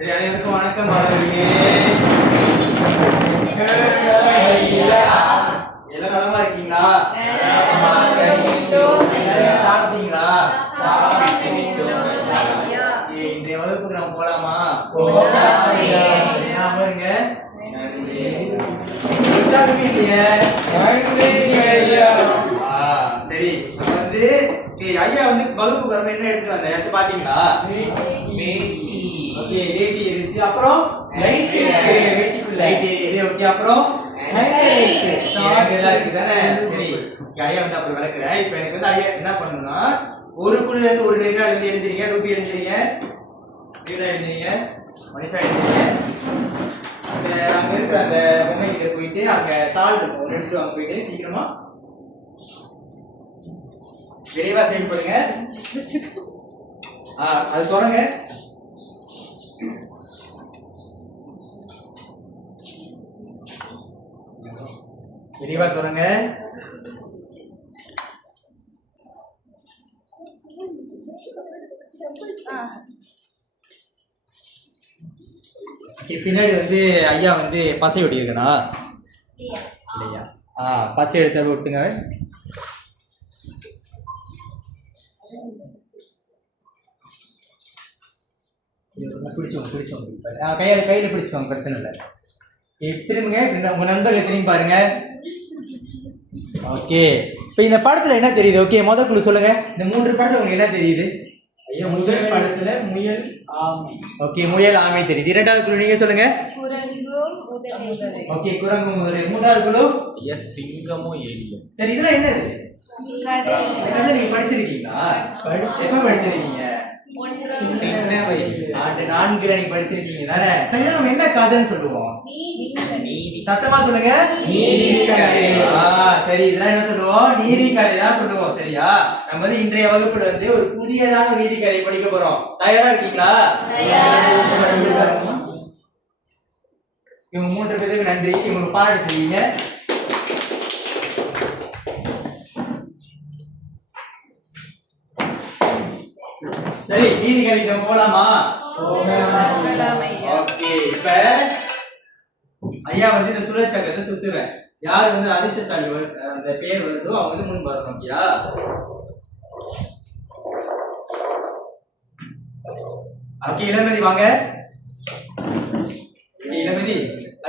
சரி, அனைவருக்கும் வணக்கம். மாணவர்களே, எல்லாரும் நலமா இருக்கீங்களா? சாப்பிட்டீங்களா? இன்றைய வகுப்புக்கு நம்ம போலாமா? பாருங்க, சரி. ஐயா வந்து வகுப்புக்கு வரணும் என்ன எடுத்துட்டு வந்தேன் பாத்தீங்களா? வேட்டி இருந்துச்சு, அப்புறம் லைட் எரியுது. ஓகே, அப்புறம் எல்லாம் இருக்கு தானே? சரி, ஐயா வந்து அப்புறம் விளக்குறேன். இப்ப எனக்கு வந்து ஐயா என்ன பண்ணணும்னா, ஒரு குழுல இருந்து ஒரு நெகிழா எழுந்திருங்க, ரூபி எழுந்திருங்க, எழுந்திருங்க, மனுஷா எழுந்திருங்க. அந்த அங்க இருக்கிற அந்த பொம்மை கிட்ட போயிட்டு அங்க சால் இருக்கும், எடுத்துட்டு வாங்க. போயிட்டு சீக்கிரமா விரைவா செயல்படுங்க. அது தொடங்க. விரைவா தொடங்க. பின்னாடி வந்து ஐயா வந்து பசை ஒட்டி இருக்கனா இல்லையா? பசை எடுத்து விட்டுங்க. கையில பிடிச்சுக்கோங்க, பிரச்சனை இல்லை. திரும்புங்க, உங்க நண்பர்கள் திரும்பி பாருங்க. ஓகே, இப்போ இந்த படத்துல என்ன தெரியுது? ஓகே, முதல் குழு சொல்லுங்க. இந்த 3 படத்துல உங்களுக்கு என்ன தெரியுது? முதல் படத்துல முயல், ஆமை. ஓகே, முயல், ஆமை தெரியுது. இரண்டாவது குழு நீங்க சொல்லுங்க. ஓகே, குரங்கு, முதலை. மூன்றாவது குழு சிங்கமும் எலியும். சரி, இதெல்லாம் என்னது? கதை நீங்க படிச்சிருக்கீங்களா? எப்ப படிச்சிருக்கீங்க? 4 நீங்க படிச்சிருக்கீங்க தானே? சரி, நம்ம என்ன கதைன்னு சொல்லுவோம்? சத்தமா சொல்லுங்க. சரி, இதெல்லாம் என்ன சொல்லுவோம்? நீதி கதை தான் சொல்லுவோம். சரியா? நம்ம வந்து இன்றைய வகுப்புல வந்து ஒரு புதியதான ஒரு நீதி கதை படிக்க போறோம். தயாரா இருக்கீங்களா? இவங்க 3 பேருக்கு நன்றி, இவங்களுக்கு பாராட்டு செய்வீங்க. சரி, நீதி கதைக்கு போலாமா? ஓகே, இப்ப ஐயா வந்து இந்த சுழற் சக்கரத்தை சுத்துவேன். யார் வந்து அதிர்ஷ்டசாலி அந்த பேர் வருதோ அவங்க வந்து முன் வரணும். ஓகேயா? ஓகே, இளமதி வாங்க. இளமதி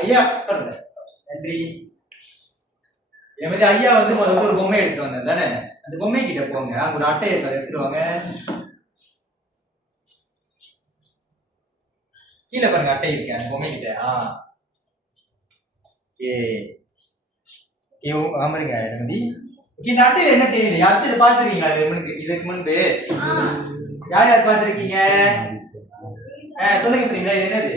ஐயா பாருங்க. நன்றி. இளமதி ஐயா வந்து முதல்ல ஒரு பொம்மை எடுத்துட்டு வந்தேன் தானே? அந்த பொம்மை கிட்ட போங்க, அங்க ஒரு அட்டை இருக்கு, அதை எடுத்துட்டு வாங்க. கீழே பாருங்க, அட்டை இருக்கு அந்த பொம்மை கிட்ட. ஆமாங்க இளமதி. இந்த அட்டையில என்ன தெரியுது? யாராச்சும் பாத்துருக்கீங்களா? இதுக்கு முன்பு யார் யார் பாத்துருக்கீங்க? சொல்லுங்க. தெரியுங்களா? இது என்னது?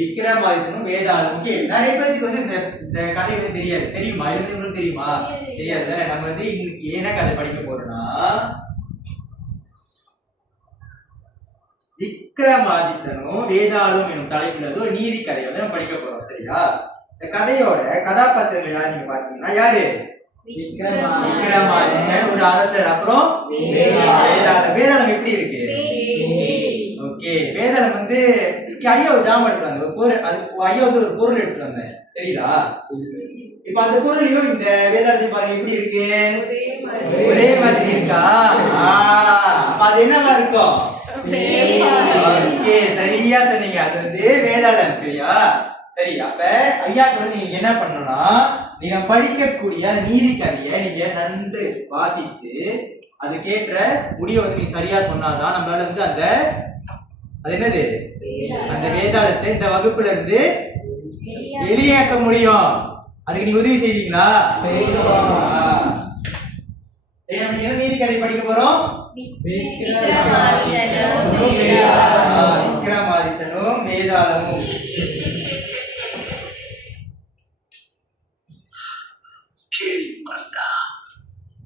விக்ரமாதித்தனும் வேதாளமும். நிறைய பேருக்கு வந்து இந்த கதை வந்து தெரியாது. தெரியுமா? எழுதுங்களுக்கு தெரியுமா? தெரியாது தானே? நம்ம வந்து இன்னைக்கு என்ன கதை படிக்க போறோம்னா, விக்ரமாதித்தனும் வேதாளம் எனும் தலைப்புல ஒரு நீதி கதையை வந்து நம்ம படிக்க போறோம். சரியா? இந்த கதையோட கதாபாத்திரங்கள் யார் நீங்க பாத்தீங்கன்னா, யாரு? விக்ரமாதித்தன் ஒரு அரசர், அப்புறம் வேதாளம். வேதாளம் எப்படி இருக்கு? ஓகே, வேதாளம் வந்து ஐயா ஒரு ஜாமான் எடுத்து வந்த ஒரு பொருள், அது ஐயா வந்து ஒரு பொருள் எடுத்து வந்தேன். தெரியுதா? இப்ப அந்த பொருளையும் இந்த வேதாளத்தையும் பாருங்க, எப்படி இருக்கு? ஒரே மாதிரி இருக்கா? அது என்னவா இருக்கும்? ஓகே, சரியா சொன்னீங்க. அது வந்து வேதாளம். சரியா? சரி, அப்ப ஐயாக்கு வந்து நீங்க என்ன பண்ணணும்னா, நீங்க படிக்கக்கூடிய நீதி கதையை நீங்க நன்கு வாசித்து அதுக்கேற்ற முடிவை வந்து நீங்க சரியா சொன்னாதான் நம்மளால வந்து அது என்னது, அந்த வேதாளத்தை இந்த வகுப்புல இருந்து வெளியேற்ற முடியும். அதுக்கு நீங்க உதவி செய்வீங்களா? என்ன நீதி கதை படிக்க போறோம்? விக்ரமாதித்தனும் வேதாளமும்.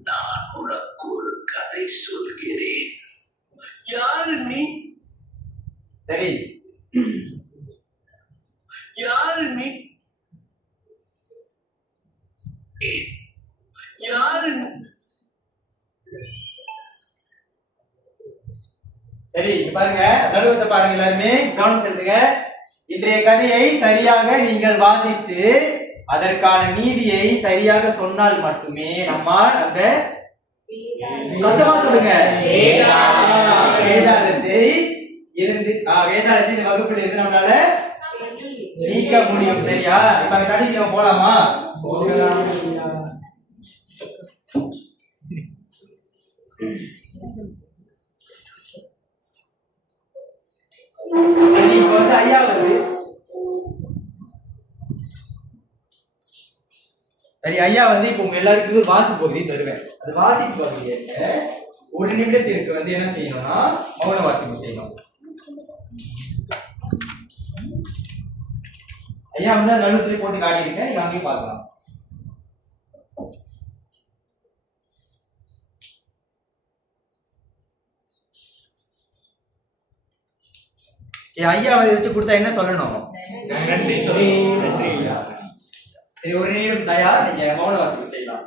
நான் உனக்கு ஒரு கதை சொல்கிறேன். யாரு நீ? சரி, யாரு நீ? யாரு? சரி, பாருங்க நடுவத்தை பாருங்க எல்லாருமே கவனம் செலுத்துங்க. இன்றைய கதையை சரியாக நீங்கள் வாசித்து அதற்கான நீதியை சரியாக சொன்னால் மட்டுமே நம்மால் அந்த சத்தமா சொல்லுங்க வேதாளத்தை வேதாளத்தை இந்த வகுப்பில் இருந்து நம்மளால நீக்க முடியும். சரியா? இப்ப அந்த கதைக்கு நம்ம போலாமா? ஐயா வந்து சரி ஐயா வந்து இப்ப உங்க எல்லாருக்கும் வாசி பகுதி தருவேன். அது வாசிப்பு பகுதியை ஒரு நிமிடத்திற்கு வந்து என்ன செய்யணும்னா மௌன வாசிப்பு செய்யணும். ஐயா வந்து நடுத்துல போட்டு காட்டியிருக்கேன், நீங்க அங்கேயும் பார்க்கலாம். ஐயா வந்து வச்சு கொடுத்தா என்ன சொல்லணும்? நன்றி சொல்லி நன்றி ஐயா. சரி, ஒரு நிமிடம் தயா நீங்க மௌன வாசிப்பு செய்யலாம்.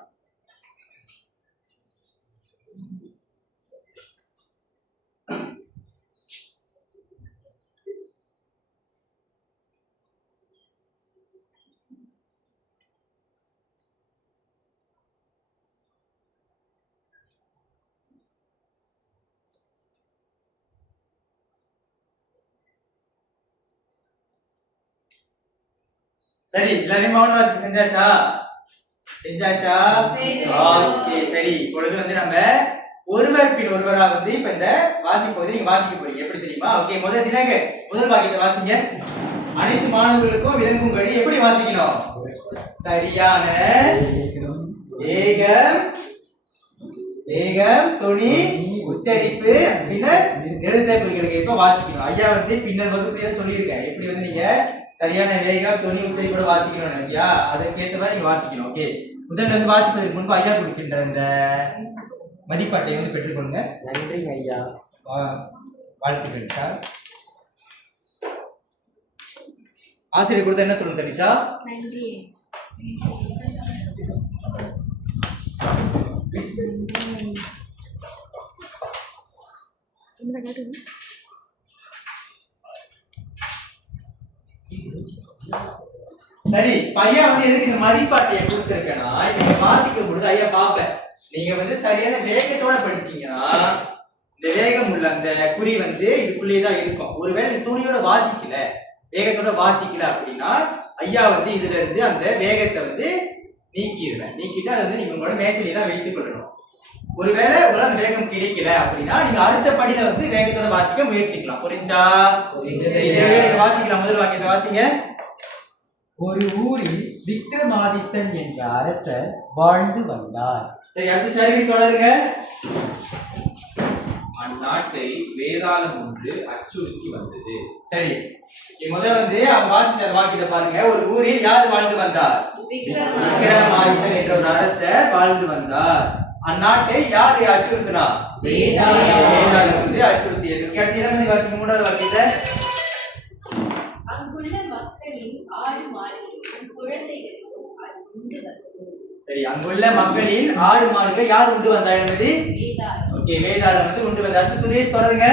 சரி, எல்லாரும் மௌன வாசிப்பு செஞ்சாச்சா? ஓகே, சரி. இப்பொழுது வந்து நம்ம ஒருவர் பின் ஒருவரா வந்து இப்ப இந்த வாசிப்பு வந்து நீங்க வாசிக்க போறீங்க. எப்படி தெரியுமா? ஓகே, முதல் வாக்கியத்தை வாசிங்க. அனைத்து மாணவர்களுக்கும் விளங்கும்படி எப்படி வாசிக்கணும்? சரியான வேகம், துணி, உச்சரிப்பு, பின்னர் நிறுத்த குறிகளுக்கு இப்ப வாசிக்கணும். ஐயா வந்து பின்னர் வகுப்புலயே சொல்லியிருக்கேன் எப்படி வந்து நீங்க சரியான வேகம், துணி, உச்சரிப்போட வாசிக்கணும் இல்லையா? அதற்கேற்ற மாதிரி நீங்க வாசிக்கணும். ஓகே, முதல்ல வந்து வாசிப்பதற்கு முன்பு ஐயா கொடுக்கின்ற இந்த மதிப்பாட்டை வந்து பெற்றுக்கொள்ளுங்க. நன்றி ஐயா. வாழ்த்துக்கள் சார். ஆசிரியர் கொடுத்த என்ன சொல்லுங்க தனிஷா? நன்றி. சரி, ஐயா வந்து எதுக்கு இந்த மதிப்பாட்டையை கொடுத்திருக்கேன்னா, இப்ப நீங்க வாசிக்கும் பொழுது ஐயா பாப்பேன் நீங்க வந்து சரியான வேகத்தோட படிச்சீங்கன்னா இந்த வேகம் உள்ள அந்த குறி வந்து இதுக்குள்ளேயே தான் இருக்கும். ஒருவேளை நீ துணியோட வாசிக்கல, வேகத்தோட வாசிக்கல அப்படின்னா ஐயா வந்து இதுல இருந்து அந்த வேகத்தை வந்து நீக்கிட்டு அதை வந்து நீங்க உங்களோட மேசையில தான் வைத்துக் கொள்ளணும். ஒருவேளை உங்களால அந்த வேகம் கிடைக்கல அப்படின்னா நீங்க அடுத்த படியில வந்து வேகத்தோட வாசிக்க முயற்சிக்கலாம். புரிஞ்சா? நீங்க வாசிக்கலாம். முதல் வாக்கியத்தை வாசிங்க. ஒரு ஊரில் விக்ரமாதித்தன் என்ற அரசர் வாழ்ந்து வந்தார். சரி, அடுத்த ஷாரி தொடருங்க. அந்நாட்டை வேதாளம் ஒன்று அச்சுறுத்தி வந்தது. சரி, முதல் வந்து அவங்க வாசிச்ச வாக்கியத்தை பாருங்க. ஒரு ஊரில் யார் வாழ்ந்து வந்தார்? விக்ரமாதித்தன் என்ற ஒரு அரசர் வாழ்ந்து வந்தார். அந்நாட்டை யார் அச்சுறுத்தினா? வேதாளம் வந்து அச்சுறுத்தியது. மூன்றாவது வாக்கியத்தை அங்குள்ள மக்களின் ஆடு மாடுகளுக்கும் குழந்தைகளுக்கும் அது உண்டு வந்தது. சரி, அங்குள்ள மக்களின் ஆடு மாடுகள் யார் உண்டு வந்தார் என்பது ஓகே, வேதாளம் வந்து உண்டு வந்தார். அடுத்து சுரேஷ் தொடருங்க.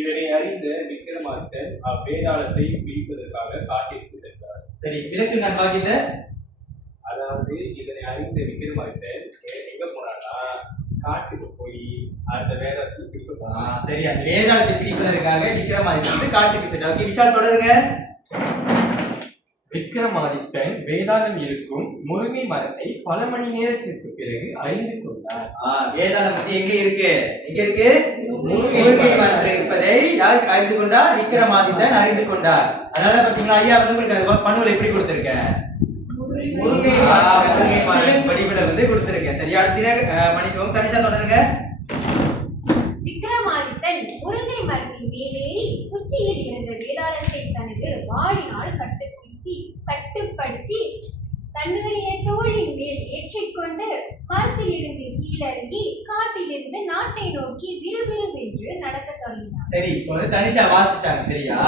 இதனை அறிந்த விக்ரமாதித்தன் அவ்வேதாளத்தை பிடிப்பதற்காக காட்டிற்கு சென்றார். சரி, விளக்குங்க வாக்கியத்தை. அதாவது இதனை அறிந்த விக்ரமாதித்தன் எங்க போனான்னா காட்டுக்கு போய் அந்த வேதாளத்தை பிடிக்க போனான். சரி, அந்த வேதாளத்தை பிடிப்பதற்காக விக்ரமாதித்தன் வந்து காட்டுக்கு சென்றார். ஓகே, விஷால் தொடருங்க. விக்ரமாதித்தன் வேதாளம் இருக்கும் முருங்கை மரத்தை பல மணி நேரத்திற்கு பிறகு அறிந்து கொண்டார். வேதாளம் வந்து எங்க இருக்கு? முருங்கை மரத்தில் இருப்பதை யார் அறிந்து கொண்டார்? விக்ரமாதித்தன் அறிந்து கொண்டார். அதனால பாத்தீங்களா ஐயா வந்து உங்களுக்கு பணுவல் எப்படி கொடுத்திருக்கேன்? முருங்கை மரம் வடிவில வந்து கொடுத்திருக்கேன். சரி, அடுத்த மணிக்கும் தனிஷா தொடருங்க. விக்ரமாதித்தன் முருங்கை மரத்தின் மேலேறி உச்சியில் இருந்த வேதாளத்தை தனது வாளினால் கட்டுப்படுத்தி தன்னுடைய தோளின் மேல் ஏற்றிக்கொண்டு மரத்தில் இருந்து கீழிறங்கி காட்டிலிருந்து நாட்டை நோக்கி விறுவிறுவென்று நடக்க தொடங்கினார். சரி, இப்போ வந்து தனிஷா வாசிச்சாங்க. சரியா?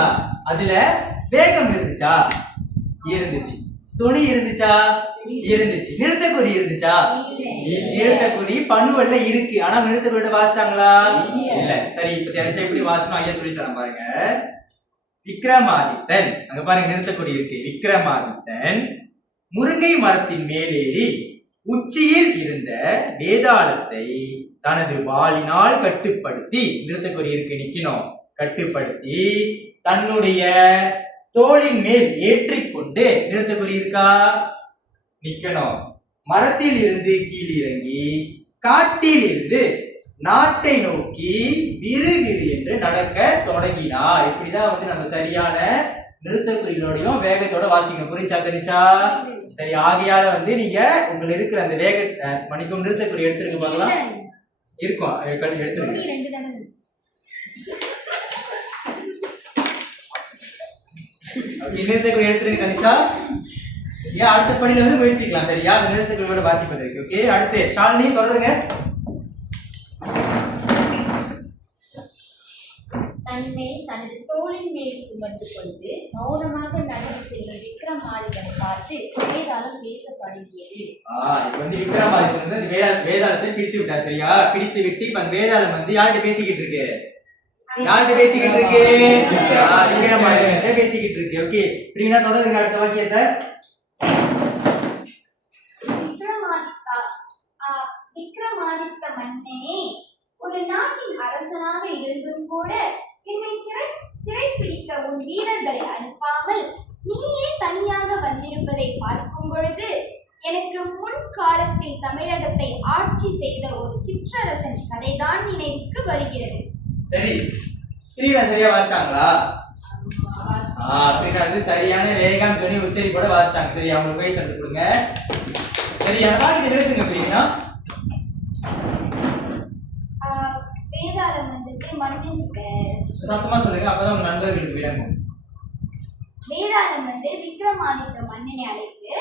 அதுல வேகம் இருந்துச்சா? இருந்துச்சு. துணி இருந்துச்சா? இருந்துச்சு. நிறுத்தக்குறி இருந்துச்சா? நிறுத்தக்குறி பணுவல்ல இருக்கு. ஆனா நிறுத்தக்குறியோட வாசிச்சாங்களா? இல்ல. சரி, இப்ப தினசரி எப்படி வாசணும் ஐயா சொல்லி தரேன் பாருங்க. விக்ரமாதித்தன், அங்க பாருங்க நிறுத்தக்குறி இருக்கு. விக்ரமாதித்தன் முருங்கை மரத்தின் மேலேறி உச்சியில் இருந்த வேதாளத்தை தனது வாளினால் கட்டுப்படுத்தி, நிறுத்தக்குறி இருக்கு நிக்கணும், கட்டுப்படுத்தி தன்னுடைய தோளின் மேல் ஏற்றிக்கொண்டு, நிறுத்தக்குறி இருக்கா? நிக்கணும். மரத்தில் இருந்து கீழிறங்கி காட்டில் இருந்து நாட்டை நோக்கி விறு விறு என்று நடக்க தொடங்கினார். இப்படிதான் வந்து நம்ம சரியான நிறுத்தக்குறிகளோடையும் வேகத்தோட வாசிக்கணும். புரிஞ்சா தனிஷா? சரி, ஆகையால வந்து நீங்க உங்களுக்கு இருக்கிற அந்த வேக மணிக்கும் நிறுத்தக்குறி எடுத்துருங்க பார்க்கலாம். இருக்கும், எடுத்துருங்க. நிறுத்தக்குறி எடுத்துருங்க தனிஷா. ஏன் அடுத்த படியில வந்து முயற்சிக்கலாம். சரியா? அந்த நிறுத்தக்குறியோட வாசிப்பதற்கு. ஓகே, அடுத்து ஷாலினி தொடருங்க. தன்னை தனது தோளின் மேல் சுமந்து கொண்டு மௌனமாக நடந்து செல்லும் விக்ரமாதித்தனை பார்த்து வேதாளம் பேச தொடங்கியது. இப்ப வந்து விக்ரமாதித்தன் வந்து வேதாளத்தை பிடித்து விட்டார். சரியா? பிடித்து விட்டு இப்ப அந்த வேதாளம் வந்து யார்கிட்ட பேசிக்கிட்டு இருக்கு? யார்கிட்ட பேசிக்கிட்டு இருக்கு? விக்ரமாதித்தன் பேசிக்கிட்டு இருக்கு. ஓகே, பிரியனா தொடருங்க அடுத்த வாக்கியத்தை. விக்ரமாதித்த மன்னனே, ஒரு நாட்டின் அரசனாக இருந்தும் கூட என்னை சிறைப்பிடிக்க உன் வீரர்களை அனுப்பாமல் நீயே தனியாக வந்திருப்பதை பார்க்கும் பொழுது எனக்கு முன்காலத்தில் தமிழகத்தை ஆட்சி செய்த ஒரு சிற்றரசன் கதைதான் நினைவுக்கு வருகிறது. சரி, பிரியனா சரியா வாசிச்சாங்களா? பிரியனா வந்து சரியான வேகம் துணி உச்சரிப்போட வாசிச்சாங்க. சரி, அவங்களுக்கு போய் தந்து கொடுங்க. சரி, வாக்கியத்தை நிறுத்துங்க பிரியனா. வேதாளம் வந்துட்டு மன்னன் சத்தமா சொல்லுங்க, அப்பதான் உங்க நண்பர்களுக்கு விளங்கும். வேதாளம் வந்து விக்ரமாதித்த மன்னனை அழைத்து,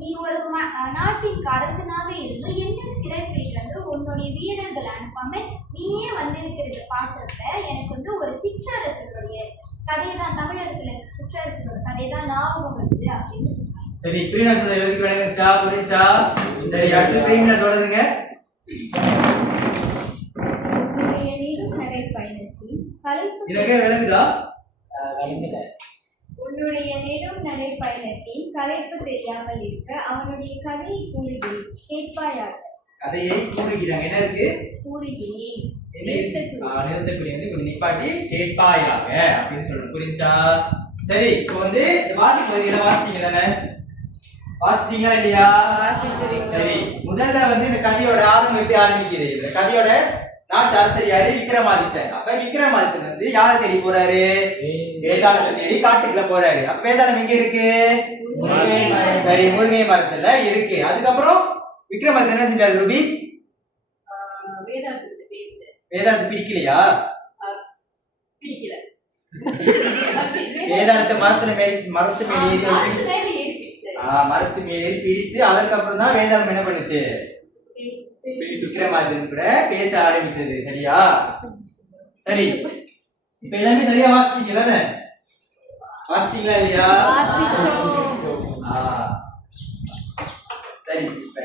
நீ ஒரு நாட்டின் அரசனாக இருந்து என்ன சிறைப்பிடிக்கிறது உன்னுடைய வீரர்கள் அனுப்பாம நீயே வந்திருக்கிறத பாக்குறப்ப எனக்கு வந்து ஒரு சிற்றரசருடைய கதை தான், தமிழகத்துல சிற்றரசரோட கதை தான் ஞாபகம் வருது அப்படின்னு சொன்னாங்க. சரி, பிரியனா சொல்ல எழுதி விளங்குச்சா? புரிஞ்சா? சரி, அடுத்து பிரியனா தொடருங்க. விளங்குதா? உன்னுடைய நெடும் நடை பயணத்தின் களைப்பு தெரியாமல் இருக்க அவனுடைய கதையை கூறுகிறேன், கேட்பாயாக. கதையை கூறுகிறாங்க. என்ன இருக்கு? கூறுகிறேன். நிறுத்தக்குறி வந்து கொஞ்சம் நிப்பாட்டி கேட்பாயாக அப்படின்னு சொல்லணும். புரிஞ்சா? சரி, இப்போ வந்து வாசிப்பது வாசிட்டீங்க தானே? வாசிட்டீங்களா இல்லையா? சரி, முதல்ல வந்து இந்த கதையோட ஆரம்பம் எப்படி ஆரம்பிக்குது? இந்த கதையோட நாட்டு அரசர் யாரு? விக்ரமாதித்தன். அப்ப விக்ரமாதித்தன் வந்து யாரை தேடி போறாரு? வேதாளத்தை தேடி காட்டுக்குள்ள போறாரு. அப்ப வேதாளம் எங்க இருக்கு? சரி, முருங்கை மரத்துல இருக்கு. அதுக்கப்புறம் விக்ரமாதித்தன் என்ன செஞ்சாரு ரூபி? வேதாளத்தை பிடிக்கலையா? வேதாளத்தை மரத்து மேலே ஏறி பிடித்து அதற்கப்புறம் தான் வேதாளம் என்ன பண்ணுச்சு? விக்ரமாதித்தன் கூட பேச ஆரம்பித்தது. சரியா? சரி, இப்ப எல்லாமே சரியா வாசிச்சீங்க தானே? வாசிச்சீங்களா இல்லையா? சரி, இப்ப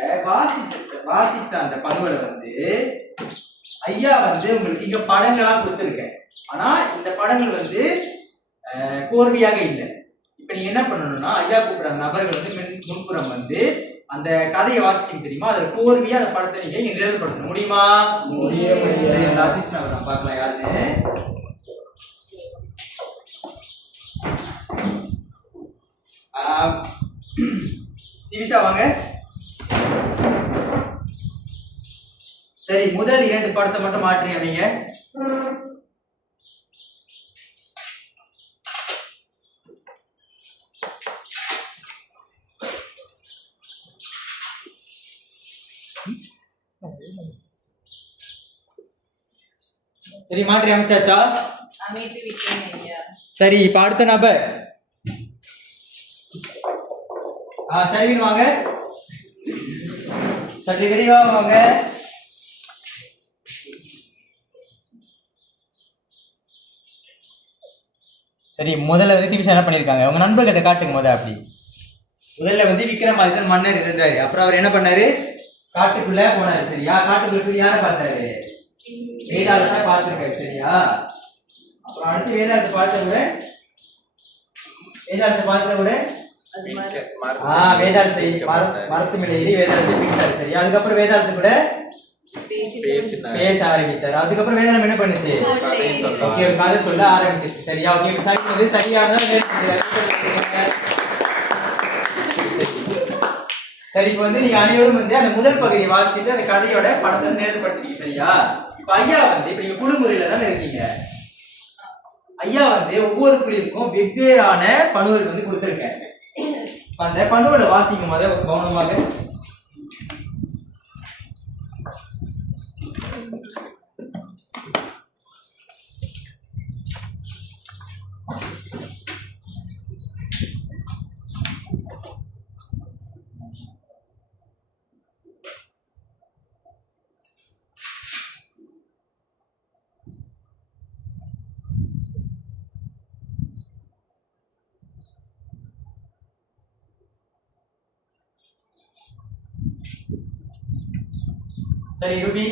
வாசித்த அந்த பண்புகளை வந்து ஐயா வந்து உங்களுக்கு இங்க படங்களா கொடுத்துருக்கேன். ஆனா இந்த படங்கள் வந்து கோர்வையாக இல்லை. இப்ப நீங்க என்ன பண்ணணும்னா, ஐயா கூப்பிடுற நபர்கள் வந்து முன்புறம் வந்து அந்த கதையை வாசிச்சீங்க தெரியுமா, அதுல கோர்வையா அந்த படத்தை நீங்க இங்க நிரல்படுத்தணும். முடியுமா? அந்த அதிர்ஷ்டம் நான் பார்க்கலாம் யாருன்னு. திவிஷா வாங்க. சரி, முதல் 2 படத்தை மட்டும் மாற்றி அமைங்க. சரி, மாற்றி அமைச்சாச்சா? அமைத்து விட்டேன் ஐயா. சரி, இப்ப அடுத்த நபர் ஷர்வின் வாங்க. சற்று விரைவாக வாங்க. சரி, முதல்ல வந்து திவிஷா என்ன பண்ணிருக்காங்க? உங்க நண்பர்கிட்ட காட்டுங்க முத. அப்படி முதல்ல வந்து விக்ரமாதித்தன் மன்னர் இருந்தாரு. அப்புறம் அவர் என்ன பண்ணாரு, காட்டுக்குள்ள போனாரு. சரியா, காட்டுக்குள்ள போய் யாரை பார்த்தாரு, வேதாளத்தை பார்த்திருக்காரு. சரியா, அப்புறம் அடுத்து வேதாளத்தை பார்த்தவுடன் வேதாளத்தை மரத்து மேல ஏறி வேதாளத்தை பிடித்தாரு. சரியா, அதுக்கப்புறம் வேதாளத்து கூட பேச ஆரம்பித்தார். அதுக்கப்புறம் வேதாளம் என்ன பண்ணுச்சு, ஓகே ஒரு கதை சொல்ல ஆரம்பிச்சிருச்சு. சரியா, ஓகே சரி வந்து சரியானதான் சரி. இப்ப வந்து நீங்க அனைவரும் வந்து அந்த முதல் பகுதியை வாசிச்சுட்டு அந்த கதையோட படத்தை நேர்படுத்திருக்கீங்க. சரியா, இப்ப ஐயா வந்து இப்ப நீங்க குழுமுறையில தானே இருக்கீங்க. ஐயா வந்து ஒவ்வொரு குழுவுக்கும் வெவ்வேறான பணுவல் வந்து கொடுத்துருக்கேன். அந்த பணுவலை வாசிக்கும் போது கவனமாக. சரி ரூபி,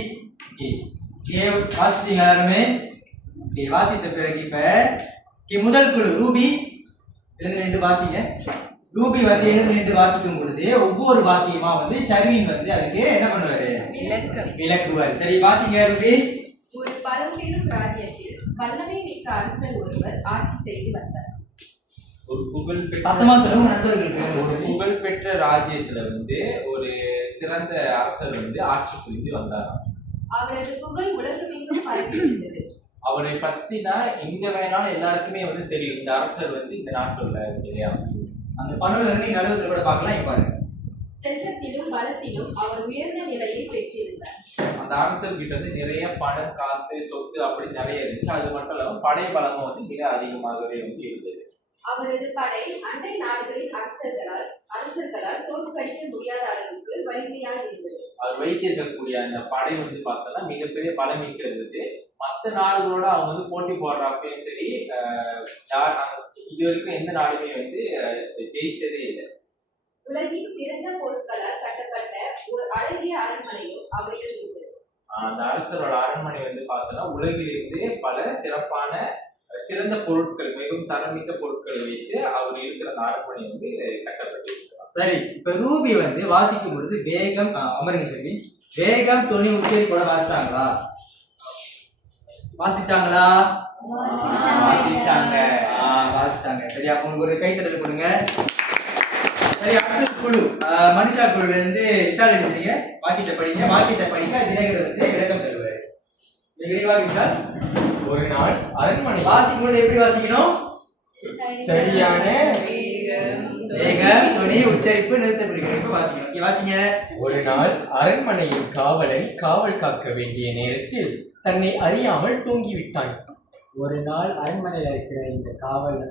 வாசிட்டீங்க எல்லாருமே? வாசித்த பிறகு இப்ப முதல் குழு ரூபி எழுந்து நின்று வாசிங்க. ரூபி வந்து எழுந்து நின்று வாசிக்கும் பொழுது ஒவ்வொரு வாக்கியமா வந்து ஷர்வின் வந்து அதுக்கு என்ன பண்ணுவாரு, விளக்குவார். சரி வாசிங்க ரூபி. ஒரு பழம்பெரும் ராஜ்யத்தில் வல்லமை மிக்க அரசர் ஒருவர் ஆட்சி செய்து வந்தார். ஒரு புகழ்பெற்ற ராஜ்யத்துல வந்து ஒரு சிறந்த அரசர் வந்து ஆட்சி புரிந்து வந்தார். அவரது புகழ் உலகமெங்கும் பரவி இருந்தது. அவரை பத்தினா எங்க வேணாலும் எல்லாருக்குமே வந்து தெரியும், இந்த அரசர் வந்து இந்த நாட்டில் உள்ள இல்லையா. அந்த பணம் வந்து நடுவத்துல கூட பார்க்கலாம். இப்ப செல்வத்திலும் பலத்திலும் அவர் உயர்ந்த நிலையை பெற்றிருந்தார். அந்த அரசர் கிட்ட வந்து நிறைய பணம், காசு, சொத்து அப்படி நிறைய இருந்துச்சு. அது மட்டும் இல்லாம படை பலமும் வந்து மிக அதிகமாகவே வந்து இருந்தது. அவரது படை அண்டை நாடுகளின் அரசர்களால் தோற்கடிக்க முடியாத அளவுக்கு வலிமையாக இருந்தது. அவர் வைத்திருக்கக்கூடிய அந்த படை வந்து பார்த்தோம்னா மிகப்பெரிய பலமிக்க இருந்தது. மற்ற நாடுகளோட அவங்க வந்து போட்டி போடுறப்பயும் சரி, இது வரைக்கும் எந்த நாடுமே வந்து ஜெயித்ததே இல்லை. உலகின் சிறந்த பொருட்களால் கட்டப்பட்ட ஒரு அழகிய அரண்மனையும் அவரிடம் இருந்தது. அந்த அரசரோட அரண்மனை வந்து பார்த்தோம்னா உலகிலிருந்து பல சிறந்த பொருட்கள், மிகவும் தரமிக்க பொருட்களை வைத்து அவர் இருக்கிற அந்த அரண்மனை வந்து கட்டப்பட்டிருக்கிறார். சரி, இப்ப ரூபி வந்து வாசிக்கும் பொழுது வேகம் அமருங்க சொல்லி வேகம் துணி உச்சரி கூட வாசிச்சாங்களா? வாசிச்சாங்க. சரி, அப்ப உங்களுக்கு ஒரு கைத்தட்டல் கொடுங்க. சரி, அடுத்த குழு மனுஷா குழுல இருந்து விஷால் எடுத்தீங்க. வாக்கியத்தை படிங்க. தினகர் வந்து விளக்கம் தருவாரு. விஷால், ஒரு நாள் அரண்மனை வாசிக்கும் பொழுது எப்படி வாசிக்கணும்? சரியான வேகம் துணி உச்சரிப்பு நிறுத்தப்படுகிறது வாசிக்கணும். வாசிங்க. ஒரு நாள் அரண்மனையின் காவலன் காவல் காக்க வேண்டிய நேரத்தில் தன்னை அறியாமல் தூங்கிவிட்டான். ஒரு நாள் அரண்மனையில் இருக்கிற இந்த காவலன்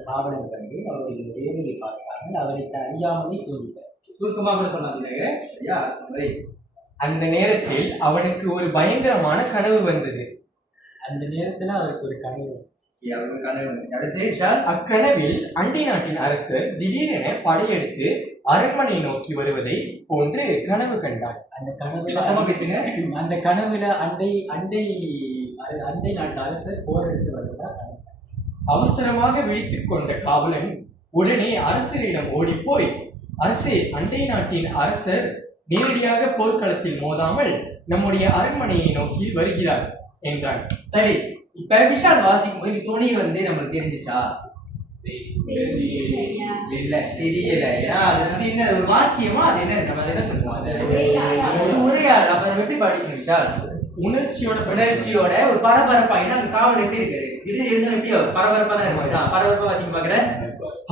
வந்து அவருடைய வேலையை பார்க்காமல் அவரை அறியாமலே தூங்கிட்டார். சுருக்கமாக கூட சொன்னாங்க. அந்த நேரத்தில் அவனுக்கு ஒரு பயங்கரமான கனவு வந்தது. அந்த நேரத்துல அவருக்கு ஒரு கனவு அடுத்து அக்கனவில் அண்டை நாட்டின் அரசர் திடீரென படையெடுத்து அரண்மனை நோக்கி வருவதை போன்று கனவு கண்டான். அந்த கனவுல அண்டை நாட்டு அரசர் போர் எடுத்து வருவதா. அவசரமாக விழித்துக் கொண்ட காவலன் உடனே அரசரிடம் ஓடி போய், அரசே, அண்டை நாட்டின் அரசர் நேரடியாக போர்க்களத்தில் மோதாமல் நம்முடைய அரண்மனையை நோக்கி வருகிறார் என்றான். சரி, இப்ப விஷால் வாசிக்கும் போது துணி வந்து நம்மளுக்கு தெரிஞ்சிச்சா? இல்ல, தெரியல. ஏன்னா அது வந்து என்ன ஒரு வாக்கியமா, அது என்ன நம்ம அதை என்ன சொல்லுவோம், அது உரையாடல். அப்ப நம்ம எப்படி படிக்கணும் விஷால்? உணர்ச்சியோட ஒரு பரபரப்பா. ஏன்னா அந்த காவல் எப்படி இருக்காரு, இது எழுத எப்படி பரபரப்பா தான் இருக்கும். பரபரப்பா வாசிக்க பாக்குறேன்.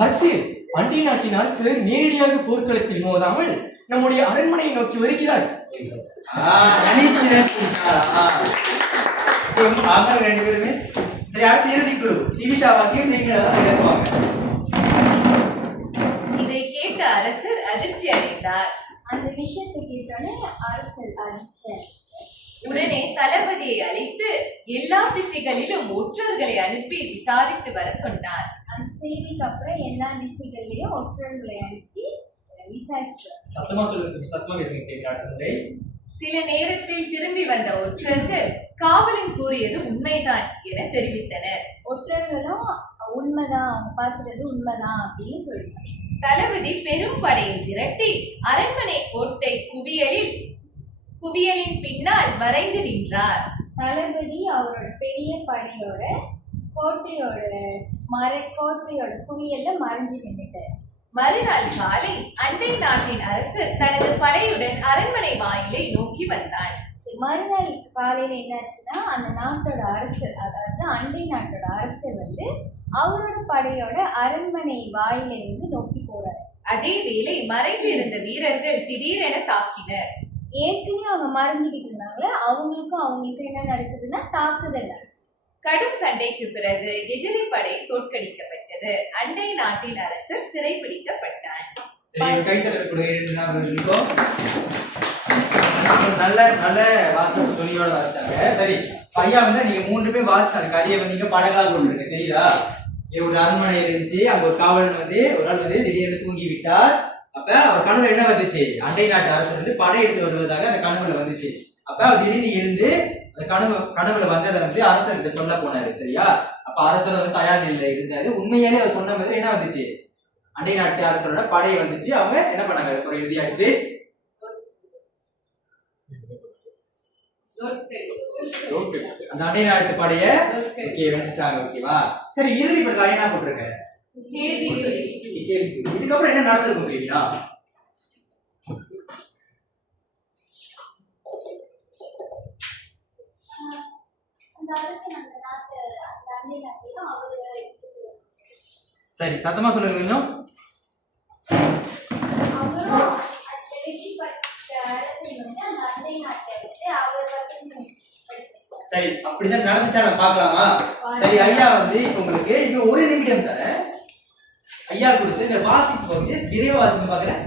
அரசு, அண்டை நாட்டின் அரசர் நேரடியாக போர்க்களத்தில் மோதாமல் நம்முடைய அரண்மனையை நோக்கி வருகிறார். ரெண்டு பேருமே சரி. அடுத்த இறுதி குழு திவிஷா வாசியும் எழுதுவாங்க. இதை கேட்ட அரசர் அதிர்ச்சி அடைந்தார். அந்த விஷயத்தை கேட்டோடனே அரசர் அதிர்ச்சி உடனே தளபதியை அழைத்து எல்லா திசைகளிலும் ஒற்றர்களை அனுப்பி விசாரித்து வர சொன்னார். அந்த செய்திக்கு அப்புறம் எல்லா திசைகளிலையும் ஒற்றர்களை அனுப்பி விசாரிச்சுட்டு வரேன். சத்தமா சொல்லுங்க, சத்தமா பேசுங்க கேட்க அடுத்த முறை. சில நேரத்தில் திரும்பி வந்த ஒற்றர்கள் காவலன் கூறியது உண்மைதான் என தெரிவித்தனர். ஒற்றர்களும் உண்மைதான், அவங்க பார்த்துறது உண்மைதான் அப்படின்னு சொல்லிட்டாங்க. தளபதி பெரும் படையை திரட்டி அரண்மனை கோட்டை குவியலின் பின்னால் மறைந்து நின்றார். தளபதி அவரோட பெரிய படையோட கோட்டையோட குவியல்ல மறைஞ்சு நின்றுட்டார். மறுநாள் காலை அண்டை நாட்டின் அரசர் தனது படையுடன் அரண்மனை வாயிலை நோக்கி வந்தார். மறுநாள் காலையில என்னாச்சுன்னா அந்த நாட்டோட அரசர், அதாவது அண்டை நாட்டோட அரசர் வந்து அவரோட படையோட அரண்மனை வாயிலை வந்து நோக்கி போறாரு. அதே வேளை மறைந்து இருந்த வீரர்கள் திடீரென தாக்கினர். ஏற்கனவே அவங்க மறைஞ்சுக்கிட்டு இருந்தாங்களே, அவங்களுக்கும் என்ன நடக்குதுன்னா தாக்குதல். கடும் சண்டைக்கு பிறகு எதிரி படை தோற்கடிக்கப்பட்டது. அண்டை நாட்டின் அரசர் சிறைபிடிக்கப்பட்டார். சரி, கைத்தட்டல் கொடுங்க. நல்ல நல்ல வாசனை துணியோட வாசிச்சாங்க. சரி, ஐயா வந்து நீங்க 3 பேர் வாசிச்சாங்க. கதையை வந்து நீங்க படகா கொண்டிருக்க தெரியுதா? ஒரு அரண்மனை இருந்துச்சு, அங்க ஒரு காவலன் வந்து ஒரு நாள் வந்து திடீர்னு தூங்கி விட்டார். அப்ப அவர் கனவுல என்ன வந்துச்சு? அண்டை நாட்டு அரசர் வந்து படை எடுத்து வருவதாக அந்த கனவுல வந்துச்சு. அப்ப அவர் திடீர்னு எழுந்து அந்த கனவுல வந்ததை வந்து அரசர்கிட்ட சொல்ல போனாரு. சரியா? அப்ப அரசர் வந்து தயார் நிலையில இருந்தாரு. உண்மையாலே அவர் சொன்ன மாதிரி என்ன வந்துச்சு? அண்டை நாட்டு அரசரோட படை வந்துச்சு. அவங்க என்ன பண்ணாங்க? ஒரு இறுதியாகிட்டு அந்த அண்டை நாட்டு படைய வெடிச்சாங்க. ஓகேவா? சரி, இறுதி படத்துல என்ன போட்டிருக்க? இதுக்கப்புறம் என்ன நடந்திருக்கும் கேட்டீங்களா? சரி, சத்தமா சொல்லுங்க கொஞ்சம். சரி, அப்படிதான் நடந்துச்சா நம்ம பார்க்கலாமா? சரி, ஐயா வந்து இப்ப உங்களுக்கு இது 1 நிமிடம் தரேன். ஐயா கொடுத்து இந்த வாசிப்பு பகுதியை விரைவா வாசித்து பாக்குறேன்.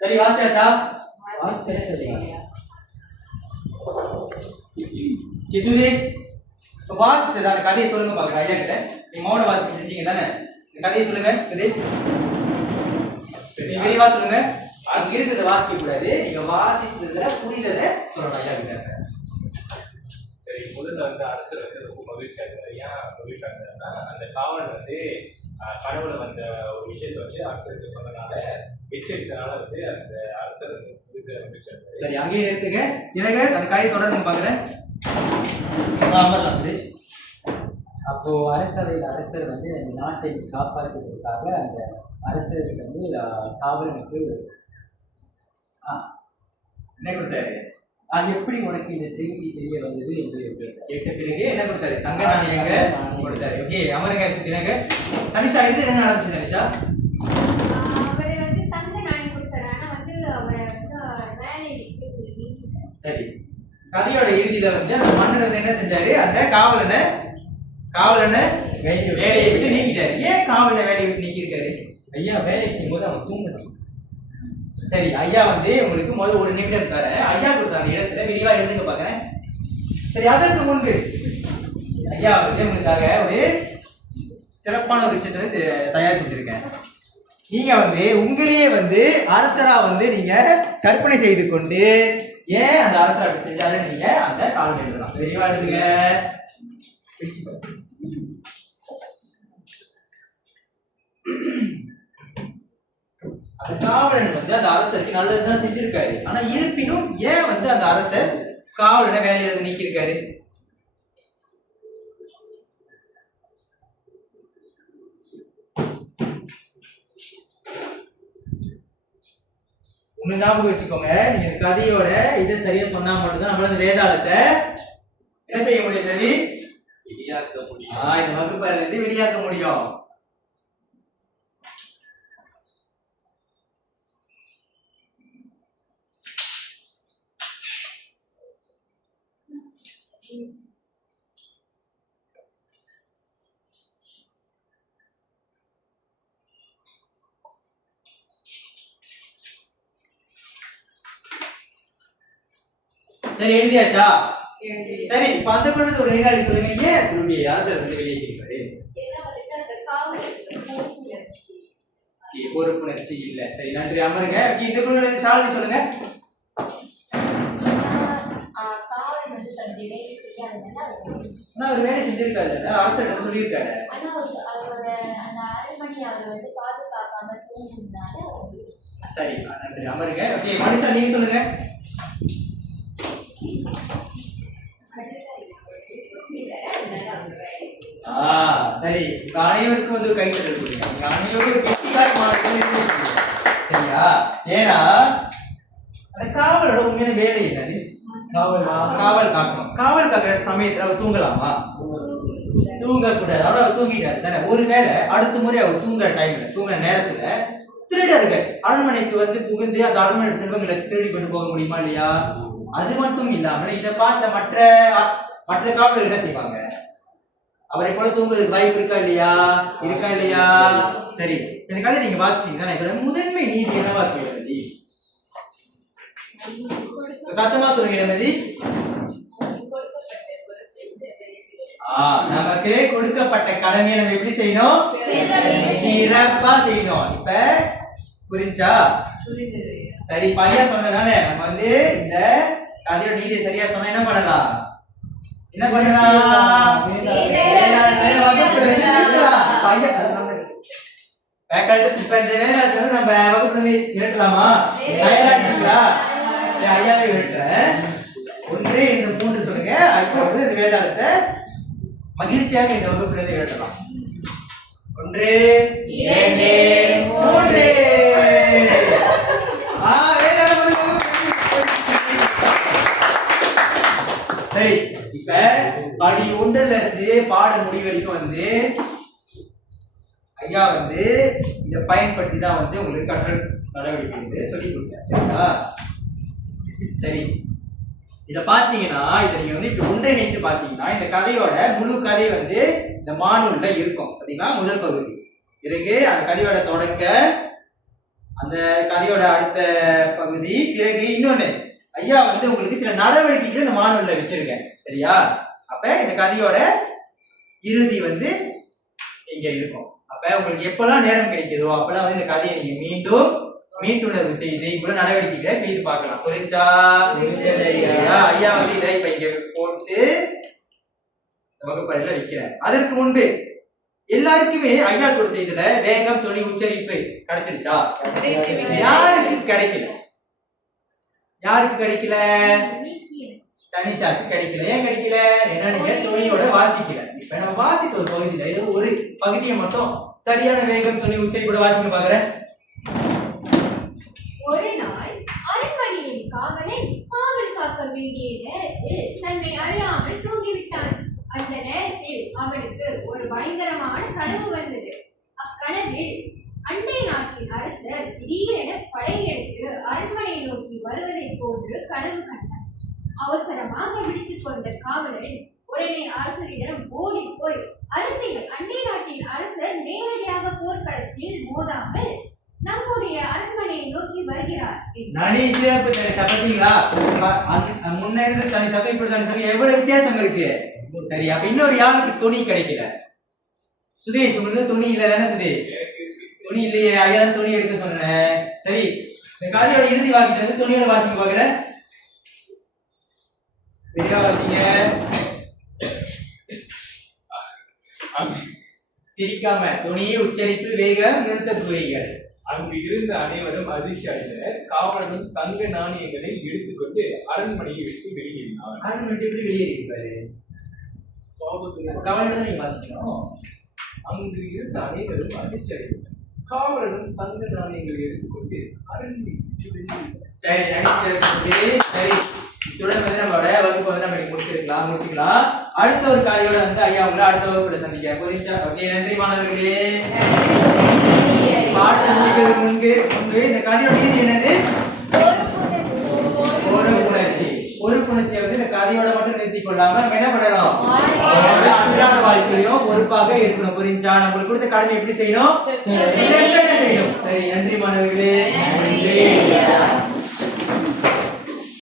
சரி, வாசியாச்சா? சுதேஷ் வாசித்தது அந்த கதையை சொல்லுங்க பாக்குறேன் ஐயா கிட்ட. நீ மௌன வாசிப்பு செஞ்சீங்க தானே? இந்த கதையை சொல்லுங்க சுதேஷ். நீ விரிவா சொல்லுங்க. அங்க இருக்கிறத வாசிக்க கூடாது, நீங்க வாசித்ததுல புரிதலை சொல்லணும் ஐயா கிட்ட. சரி, முதல்ல வந்து அரசர் வந்து ரொம்ப மகிழ்ச்சியா இருந்தாரு. ஏன் மகிழ்ச்சியா இருந்தாருன்னா, அந்த காவல் வந்து கனவுல வந்த ஒரு விஷயத்தை வந்து அரசருக்கு சொன்னனால எச்சரித்தனால வந்து அந்த அரசர் வந்து மகிழ்ச்சியா இருந்தாரு. சரி, அங்கேயே நிறுத்துங்க. எனக்கு அந்த கதையை தொடர்ந்து பாக்குறேன். அப்போ அரசர் வந்து அந்த நாட்டை காப்பாற்றுவதற்காக அந்த அரசருக்கு வந்து காவலனுக்கு என்ன கொடுத்தாரு? அது எப்படி உனக்கு இந்த செய்தி தெரிய வந்தது என்று கேட்ட பிறகு என்ன கொடுத்தாரு? தங்க நாணயங்க கொடுத்தாரு. ஓகே, அமருங்க. தினங்க தனிஷா, இது என்ன நடந்துச்சு தனிஷா? அவரை வந்து தங்க நாணயம் கொடுத்தாரு. ஆனா வந்து அவரை வந்து வேலையை நீக்கிட்டாரு. சரி, கதையோட இறுதியில வந்து அந்த மன்னர் வந்து என்ன செஞ்சாரு? அந்த காவலனை வேலையை விட்டு நீக்கிட்டாரு. ஏன் காவலனை வேலையை விட்டு நீக்கிருக்காரு? ஐயா வேலை செய்யும்போது அவன் தூங்கணும். சரி, ஐயா வந்து உங்களுக்கு முதல் 1 நிமிடம் தரேன். ஐயா கொடுத்த அந்த இடத்துல விரிவா எழுதுங்க பாக்குறேன். சரி, அதற்கு முன்பு ஐயா வந்து உங்களுக்காக ஒரு சிறப்பான ஒரு விஷயத்தை வந்து தயார் செஞ்சிருக்கேன். நீங்க வந்து உங்களையே வந்து அரசரா வந்து நீங்க கற்பனை செய்து கொண்டு ஏன் அந்த அரசர் அப்படி செஞ்சாருன்னு நீங்க அந்த காலம் எழுதலாம். விரிவா எழுதுங்க. அந்த காவலன் வந்து அந்த அரசருக்கு நல்லதுதான் செஞ்சிருக்காரு. ஆனா இருப்பினும் ஏன் வந்து அந்த அரசர் காவலனை வேலையில இருந்து நீக்கியிருக்காரு? ஒண்ணு ஞாபகம் வச்சுக்கோங்க. நீங்க இந்த கதையோட இதை சரியா சொன்னா மட்டும்தான் நம்மளால இந்த வேதாளத்தை என்ன செய்ய முடியும்? சரி, வெளியாக்க முடியும். இந்த வகுப்பறையில இருந்து வெளியாக்க முடியும். சரி எழுதியாச்சா? சரி இப்ப அந்த குழந்தை ஒரு நிகழ்ச்சி சொல்லுங்க. ஏன் குருவியை அரசர் வந்து வெளியேற்றிருப்பாரு? பொறுப்புணர்ச்சி இல்ல. சரி நன்றி, அமருங்க. இந்த குழுல சால்வி சொல்லுங்க. காவல் வந்து தன்னுடைய வேலையை செய்யாதனால ஆனா அவர் வேலை செஞ்சிருக்காரு, அரசர் சொல்லியிருக்காரு. ஆனா அவரோட அந்த அரண்மனை அவர் வந்து பாதுகாக்காம தூங்கினால. சரி நன்றி, அமருங்க. ஓகே மனுஷா நீங்க சொல்லுங்க. சரி இப்ப அனைவருக்கும் வந்து கைத்தறல் கொடுங்க. நீங்க அனைவரும் சரியா? ஏன்னா அந்த காவலோட உண்மையான வேலை என்னது? காவல் காக்கணும். காவல் காக்கிற சமயத்துல அவர் தூங்கலாமா? தூங்க கூடாது. அவர் தூங்கிட்டாரு தானே. ஒருவேளை அடுத்த முறை அவர் தூங்குற டைம்ல, தூங்குற நேரத்துல திருடர்கள் அரண்மனைக்கு வந்து புகுந்து அந்த அரண்மனை செல்வங்களை திருடி கொண்டு போக முடியுமா இல்லையா? அது மட்டும் இல்லாமல் இதை பார்த்த மற்ற காவலர்கள் என்ன செய்வாங்க? அவரை போல தூங்குறதுக்கு வாய்ப்பு இருக்கா இல்லையா? இருக்கா இல்லையா? சரி இந்த கதை நீங்க வாசிச்சீங்க தானே. முதன்மை நீதி என்னவா சொல்லுங்க? சத்தமா சொல்லுங்க நிம்மதி. நமக்கு கொடுக்கப்பட்ட கடமையை நம்ம எப்படி செய்யணும்? சிறப்பா செய்யணும். இப்ப புரிஞ்சா? சரி பையன் சொன்னதானே நம்ம வந்து இந்த கதையோட நீதியை சரியா சொன்னா என்ன பண்ணலாம்? என்ன பண்ணலாம்? இப்ப இந்த வேலை நம்ம வகுப்பு இருக்கலாமா? ஐயாவை விட்டுறேன். 1 2 3 சொல்லுங்க. இப்ப இந்த வேதாளத்தை மகிழ்ச்சியாக இந்த வகுப்புல விரட்டலாம். 1 2 3. சரி இப்ப படி 1ல இருந்து பாட முடிவு வரைக்கும் வந்து ஐயா வந்து இதை பயன்படுத்தி தான் வந்து உங்களுக்கு கற்றல் நடவடிக்கை வந்து சொல்லி கொடுத்தேன். சரிங்களா? சரி இதை பார்த்தீங்கன்னா இதை நீங்க வந்து இப்படி ஒன்றிணைத்து பார்த்தீங்கன்னா இந்த கதையோட முழு கதை வந்து இந்த மானூல்ல இருக்கும். பார்த்தீங்கன்னா முதல் பகுதி பிறகு அந்த கதையோட தொடக்க, அந்த கதையோட அடுத்த பகுதி, பிறகு இன்னொன்னு ஐயா வந்து உங்களுக்கு சில நடவடிக்கைகள் இந்த மானூல்ல வச்சிருக்கேன். சரியா? அப்ப இந்த கதையோட இறுதி வந்து இங்க இருக்கும். அப்ப உங்களுக்கு எப்பெல்லாம் நேரம் கிடைக்குதோ அப்பெல்லாம் வந்து இந்த கதையை நீங்க மீண்டும் மீட்டுணர்வு செய்து இவ்வளவு நடவடிக்கைகளை செய்து பார்க்கலாம். புரிஞ்சா? ஐயா வந்து இதை இப்ப இங்க போட்டு வகுப்பறையில வைக்கிறேன். அதற்கு முன்பு எல்லாருக்குமே ஐயா கொடுத்த இதுல வேகம், தொனி, உச்சரிப்பு கிடைச்சிருச்சா? யாருக்கு கிடைக்கல? யாருக்கு கிடைக்கல? தனிஷாக்கு கிடைக்கல. ஏன் கிடைக்கல? ஏன்னா நீங்க தொனியோட வாசிக்கல. இப்ப நம்ம வாசித்த ஒரு பகுதியில இது ஒரு பகுதியை மட்டும் சரியான வேகம், தொனி, உச்சரிப்போட வாசிக்க பாக்குறேன். ஒரு நாள் அரண்மனையின் காவலன் காவல் காக்க வேண்டிய நேரத்தில் தன்னை அறியாமல் தூங்கிவிட்டான். அந்த நேரத்தில் அவனுக்கு ஒரு பயங்கரமான கனவு வந்தது. அக்கனவில் அண்டை நாட்டின் அரசர் திடீரென படையெடுத்து அரண்மனையை நோக்கி வருவதை போன்று கனவு கண்டார். அவசரமாக விழித்துக் கொண்ட காவலன் உடனே அரசரிடம் ஓடி போய், அரசே, அண்டை நாட்டின் அரசர் நேரடியாக போர்க்களத்தில் மோதாமல் நம்முடைய அரண்மனையை நோக்கி வருகிறார். முன்னிருந்து தனி சபை இப்படி தனி சபை எவ்வளவு வித்தியாசம் இருக்கு. சரி அப்ப இன்னொரு யாருக்கு துணி கிடைக்கல? சுதேஷ் உங்களுக்கு துணி இல்ல தானே? சுதேஷ் துணி இல்லையே. ஐயா துணி எடுக்க சொன்னேன். சரி இந்த கதையோட இறுதி வாக்கியத்துல துணியோட வாசிக்க பாக்குறேன். வெளியா வாசிங்க. சிரிக்காம. துணி, உச்சரிப்பு, வேகம், நிறுத்த புரிகள். அங்கு இருந்த அனைவரும் அதிர்ச்சி அடைந்தனர். காவலனும் தங்க நாணயங்களை எடுத்துக்கொண்டு அரண்மனையை விட்டு வெளியேறினார். அரண்மனை எப்படி வெளியேறியிருப்பாரு? காவலன் நீங்க வாசிக்கணும். அங்கு இருந்த அனைவரும் அதிர்ச்சி அடைந்தனர். காவலனும் தங்க நாணயங்களை எடுத்துக்கொண்டு அரண்மனையை விட்டு வெளியேறினார். சரி சரி இத்துடன் வந்து நம்மளோட வகுப்பு வந்து நம்ம முடிச்சுக்கலாம். அடுத்த ஒரு காரியோட வந்து ஐயா உங்களை அடுத்த வகுப்புல சந்திக்கிறேன். புரிஞ்சா? ஓகே நன்றி மாணவர்களே. பாட்டு முடிக்கிறதுக்கு முன்பு இந்த காரியோட நீதி என்னது? பொறுப்புணர்ச்சி. பொறுப்புணர்ச்சியை வந்து இந்த கதையோட மட்டும் நிறுத்திக் கொள்ளாம நம்ம என்ன பண்ணணும், நம்மளோட அன்றாட வாழ்க்கையிலும் பொறுப்பாக இருக்கணும். புரிஞ்சா? நம்மளுக்கு கொடுத்த கடமை எப்படி செய்யணும்? செய்யணும். சரி, நன்றி மாணவர்களே.